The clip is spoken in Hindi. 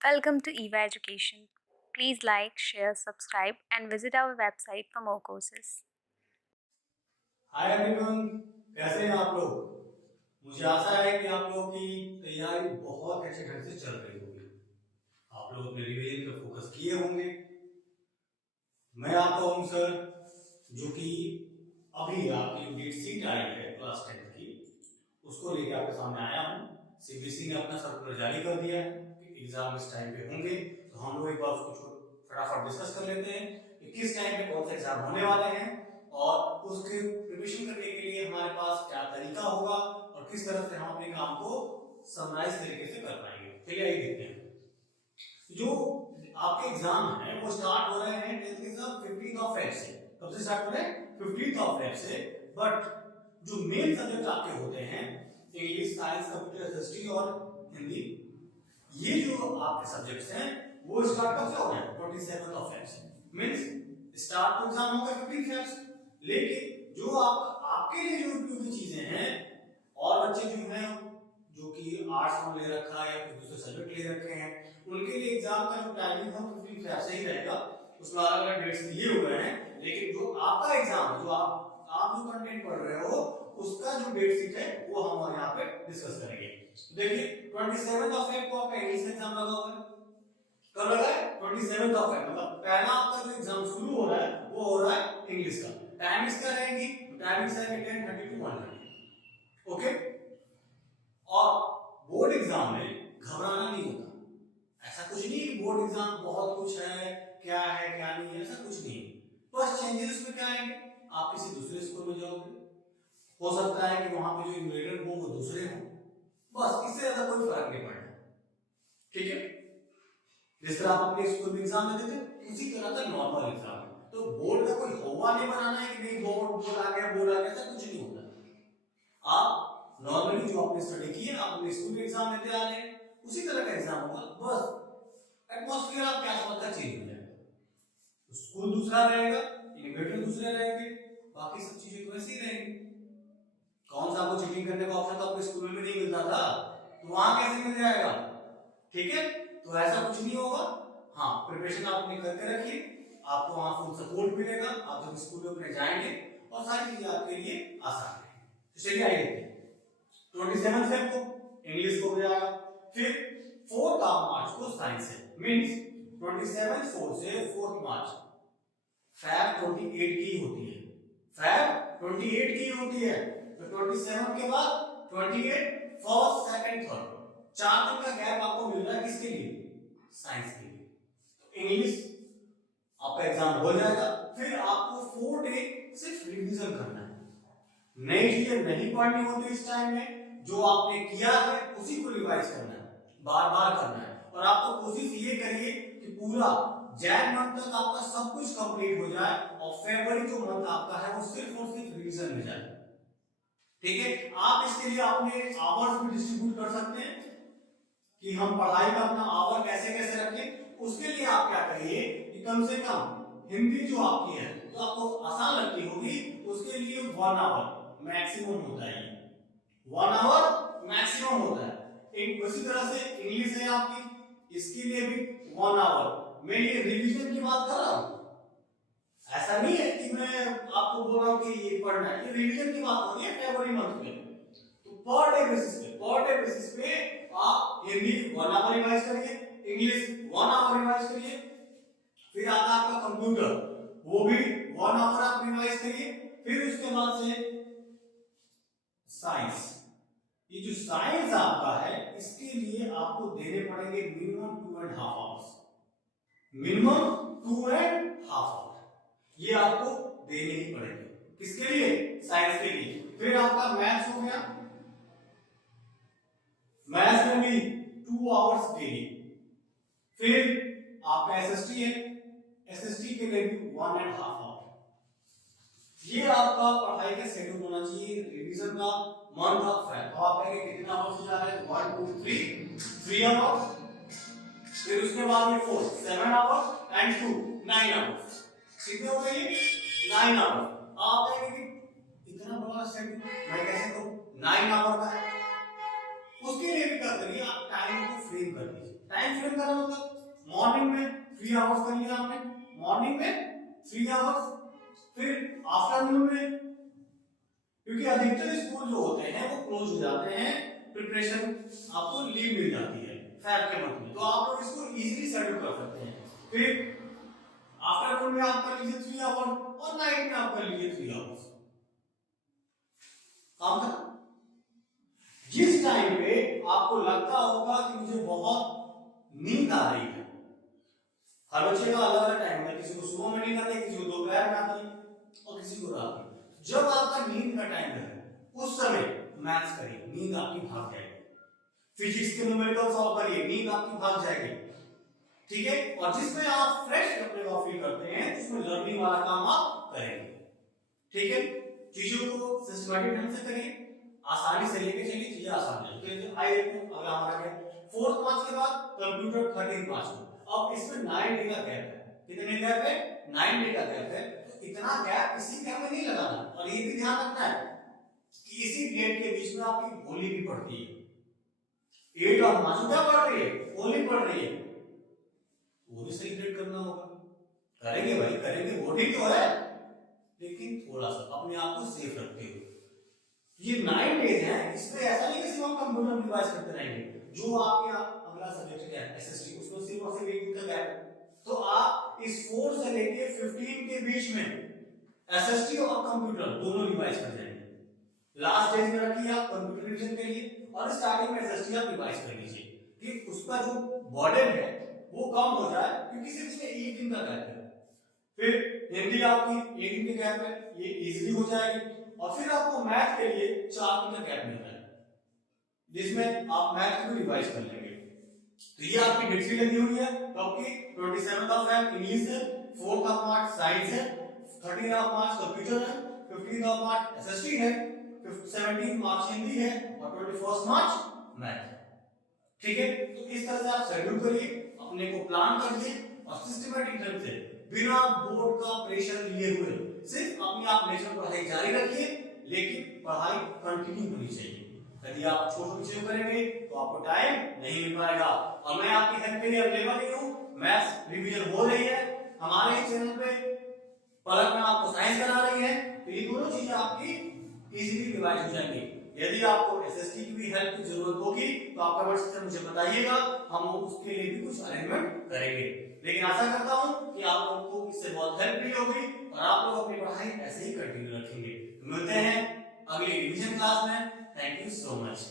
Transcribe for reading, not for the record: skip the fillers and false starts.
Welcome to EVA Education. Please like, share, subscribe, and visit our website for more courses. Hi everyone, कैसे हैं आप लोग। मुझे आशा है कि आप लोगों की तैयारी बहुत अच्छे ढंग से चल रही होगी। आप लोग अपने रिवीजन पे फोकस किए होंगे। मैं आपका ओम सर, जो कि अभी आपकी जो डेट शीट आई है क्लास 10 की, उसको लेके आपके सामने आया हूँ। सीबीएसई ने अपना सर्कुलर जारी कर दिया है कि एग्जाम इस टाइम पे होंगे, तो हम लोग एक बार उसको फटाफट डिस्कस कर लेते हैं कि किस टाइम पे कौन सा एग्जाम होने वाले हैं और उसके प्रिपरेशन करने के लिए हमारे पास क्या तरीका होगा और किस तरह से हम अपने काम को समराइज तरीके से कर पाएंगे। चलिए आइए देखते हैं। जो आपके एग्जाम है वो स्टार्ट हो रहे हैं 10th exam 15th of Feb से। कब से स्टार्ट हो रहे हैं? 15th ऑफ फेब से। बट जो मेन सब्जेक्ट आपके होते हैं इंग्लिश, साइंस, कंप्यूटर, हिस्ट्री और हिंदी, ये जो आपके सब्जेक्ट्स हैं वो स्टार्ट कब से हो रहे हैं? 27th ऑफ फेब से। मींस स्टार्ट तो एग्जाम होगा 15th फेब से, लेकिन जो आपके लिए जो उपयोगी चीजें हैं और बच्चे जो हैं जो कि आर्ट्स में ले रखा है या कुछ दूसरे सब्जेक्ट ले रखे हैं, उनके लिए एग्जाम का जो टाइमिंग है 15 फेब से ही रहेगा। उसमें अलग अलग डेट्स दिए हुए हैं, लेकिन जो आपका एग्जाम है, जो आप जो कंटेंट पढ़ रहे हो, उसका जो डेट शीट है वो हम यहाँ पे डिस्कस करेंगे। देखिए 27th ऑफ फेब को आपका इंग्लिश एग्जाम लगा हुआ है। कब लगा है? 27th ऑफ फेब, मतलब पहला आपका जो एग्जाम शुरू हो रहा है वो हो रहा है इंग्लिश का। टाइमिंग्स क्या रहेंगी? टाइमिंग्स रहेंगे 10:30 टू 1:30। ओके। और बोर्ड एग्जाम में घबराना नहीं होता। ऐसा कुछ नहीं कि बोर्ड एग्जाम बहुत कुछ है, क्या है क्या नहीं है, ऐसा कुछ नहीं। बस चेंजेस उसमें क्या आएंगे? आप किसी दूसरे स्कूल में जाओगे, हो सकता है कि वहां पे जो इन्विजिलेटर हो वो दूसरे हो, बस इससे ज्यादा कोई फर्क नहीं पड़ना। ठीक है। जिस तरह आप अपने स्कूल में एग्जाम देते थे उसी तरह का नॉर्मल एग्जाम है। तो बोर्ड का कोई हवा नहीं बनाना है कि नहीं बोर्ड बोर्ड आ गया, बोर्ड आ गया, ऐसा कुछ नहीं होता। आप नॉर्मली जो आपने स्टडी की है आप अपने स्कूल में एग्जाम देते आ रहे हैं, उसी तरह का एग्जाम होगा। बस एटमॉस्फेयर आपके आसपास का चेंज हो जाएगा। स्कूल दूसरा रहेगा, इन्विजिलेटर दूसरे रहेंगे, बाकी सब चीजें तो वैसे ही रहेंगी। कौन सा आपको चीटिंग करने का ऑप्शन तो आपके स्कूल में भी नहीं मिलता था, तो वहां कैसे मिल जाएगा? ठीक है। तो ऐसा कुछ नहीं होगा। हाँ, प्रिपरेशन आप अपनी करके रखिए, आपको वहां फुल सपोर्ट मिलेगा। आप जब स्कूल में अपने जाएंगे और सारी चीजें आपके लिए आसान रहेंगी। तो चलिए आइए देखते हैं। 27 फेब को इंग्लिश को हो जाएगा, फिर 4th ऑफ मार्च को साइंस है। मींस 27 4 से 4th मार्च फैब 28 की होती है। फैब 28 की होती है। तो 27 के बाद 28 फर्स्ट सेकंड थर्ड, 4 दिन का गैप आपको मिल रहा है किसके लिए? साइंस के लिए। तो इंग्लिश आपका एग्जाम हो जाएगा, फिर आपको 4 डे सिर्फ रिवीजन करना है। नई चीजें नहीं पढ़नी होती इस टाइम में, जो आपने किया है उसी को रिवाइज करना है, बार बार करना है। और आप तो कोशिश ये करिए कि पूरा जैन मंथ तक आपका सब कुछ कंप्लीट हो जाए और फरवरी जो मंथ आपका है वो सिर्फ और सिर्फ रिवीजन में जाए। ठीक है। आप इसके लिए अपने आवर्स भी डिस्ट्रीब्यूट कर सकते हैं कि हम पढ़ाई का अपना आवर कैसे कैसे रखें। उसके लिए आप क्या करिए कि कम से कम हिंदी जो आपकी है तो आपको आसान लगती होगी, उसके लिए 1 आवर मैक्सिमम होता है। 1 आवर मैक्सिमम होता है। एक उसी तरह से इंग्लिश है आपकी, इसके लिए भी 1 आवर। मैं ये रिवीजन की बात कर रहा हूं, ऐसा नहीं है कि मैं आपको बोल रहा हूं कि ये पढ़ना है, ये रिवीजन की बात हो रही है फरवरी मंथ में। तो पर डे बेसिस पे आप हिंदी 1 आवर रिवाइज करिए, इंग्लिश 1 आवर रिवाइज करिए, फिर आता है आपका कंप्यूटर, वो भी 1 आवर आप रिवाइज करिए। फिर उसके बाद से साइंस, ये जो साइंस आपका है इसके लिए आपको देने पड़ेंगे मिनिमम 2.5 आवर्स। मिनिमम 2.5 आवर ये आपको देने ही पड़ेंगे। किसके लिए? साइंस के लिए। फिर आपका मैथ्स हो गया, मैथ्स में भी 2 आवर्स डेली। फिर आपका एसएसटी है, एसएसटी के लिए भी 1.5 आवर। ये आपका पढ़ाई का शेड्यूल होना चाहिए रिवीजन का मंथ ऑफ है। तो आप कहेंगे कितने आवर्स हो जा रहे हैं? 1 2 3 आवर्स। फिर उसके बाद ये 4 7 आवर्स एंड 2 9 आवर्स। कितने हो गए? 9 आवर्स। आप कहेंगे कि इतना बड़ा शेड्यूल मैं कैसे करूं? 9 आवर का है। उसके लिए भी क्या करिए, आप टाइम को फ्रेम कर दीजिए। टाइम फ्रेम करना मतलब मॉर्निंग में 3 आवर्स कर लिया आपने, मॉर्निंग में 3 आवर्स, फिर आफ्टरनून में, क्योंकि अधिकतर स्कूल जो होते हैं वो क्लोज हो जाते हैं, प्रिपरेशन आपको लीव मिल जाती है फेब के मंथ में, तो आप लोग इसको इजीली शेड्यूल कर सकते हैं। फिर आफ्टरनून में आप कर लीजिए 3 आवर्स और नाइट में आप कर लीजिए 3 आवर्स। काम खत्म। जिस टाइम पे आपको लगता होगा कि मुझे बहुत नींद आ रही है, हर बच्चे का अलग अलग टाइम है, किसी को सुबह में नींद आती है, किसी को दोपहर में आती है और किसी को रात में। जब आपका नींद का टाइम है उस समय मैथ्स करिए, नींद आपकी भाग जाएगी। फिजिक्स के न्यूमेरिकल सॉल्व करिए, नींद आपकी भाग जाएगी, ठीक है। और जिसमें आप फ्रेश अपने को फील करते हैं उसमें लर्निंग वाला काम आप करेंगे, ठीक है। चीजों को सिस्टमैटिक ढंग से करिए, आसानी से लेके चलिए, चीजें आसान है। तो आइए देखो अगला हमारा क्या है, 4th मार्क्स के बाद कंप्यूटर 13 मार्क्स में। अब इसमें 9 डे का गैप है, कितने गैप है, 9 डे का गैप है। तो इतना गैप इसी गैप में नहीं लगाना, और ये भी ध्यान रखना है कि इसी डेट के बीच में आपकी होली भी पड़ती है। 8 ऑफ मार्च क्या पड़ रही है, होली पड़ रही है, वो भी सेलिब्रेट करना होगा। करेंगे भाई करेंगे, वो ठीक तो है, लेकिन थोड़ा सा अपने आप को सेफ रखते हुए। ये 9 डेज हैं, इसमें ऐसा नहीं कि सिर्फ हम कंप्यूटर रिवाइज करते रहेंगे। जो आपके अगला सब्जेक्ट क्या है एसएसटी, उसमें सिर्फ और सिर्फ एक दिन का गैप है, तो आप इस 4 से लेके 15 के बीच में एसएसटी और कंप्यूटर दोनों रिवाइज कर जाएंगे। लास्ट डेज में रखिए आप कंप्यूटर रिवीजन के लिए, और स्टार्टिंग में एसएसटी आप रिवाइज कर लीजिए कि उसका जो बर्डन है वो कम हो जाए, क्योंकि सिर्फ इसमें एक दिन का गैप है। फिर हिंदी आपकी एक दिन के गैप है, ये इजीली हो जाएगी। और फिर आपको मैथ के लिए 4 दिन का गैप मिल रहा है, जिसमें आप मैथ को रिवाइज कर लेंगे। तो ये आपकी डेट्स लगी हुई है, तो आपकी 27 ऑफ फेब इंग्लिश है, 4th ऑफ मार्च साइंस है, 13 ऑफ मार्च कंप्यूटर है, 15 ऑफ मार्च एसएसटी है, 17 मार्च हिंदी है, और 21 मार्च मैथ है, ठीक है। तो इस तरह से आप शेड्यूल करिए, अपने को प्लान करिए, और सिस्टमैटिक ढंग से बिना बोर्ड का प्रेशर लिए हुए सिर्फ अपनी आप नेचर पढ़ाई जारी रखिए, लेकिन पढ़ाई कंटिन्यू होनी चाहिए। यदि आप छोटे चीजें करेंगे तो आपको टाइम नहीं मिल पाएगा। और मैं आपकी हेल्प के लिए अवेलेबल ही हूँ, मैथ्स रिवीजन हो रही है हमारे चैनल पे, पलक में आपको साइंस करा रही है, तो ये दोनों चीजें आपकी इजीली रिवाइज हो जाएंगी। यदि आपको एसएसटी की भी हेल्प की जरूरत होगी तो आप कमेंट सेक्शन में मुझे बताइएगा, हम उसके लिए भी कुछ अरेंजमेंट करेंगे। लेकिन आशा करता हूं कि आप लोगों को इससे बहुत हेल्प भी होगी, और आप लोग अपनी पढ़ाई ऐसे ही कंटिन्यू रखेंगे। मिलते हैं अगली रिवीजन क्लास में। Thank you so much.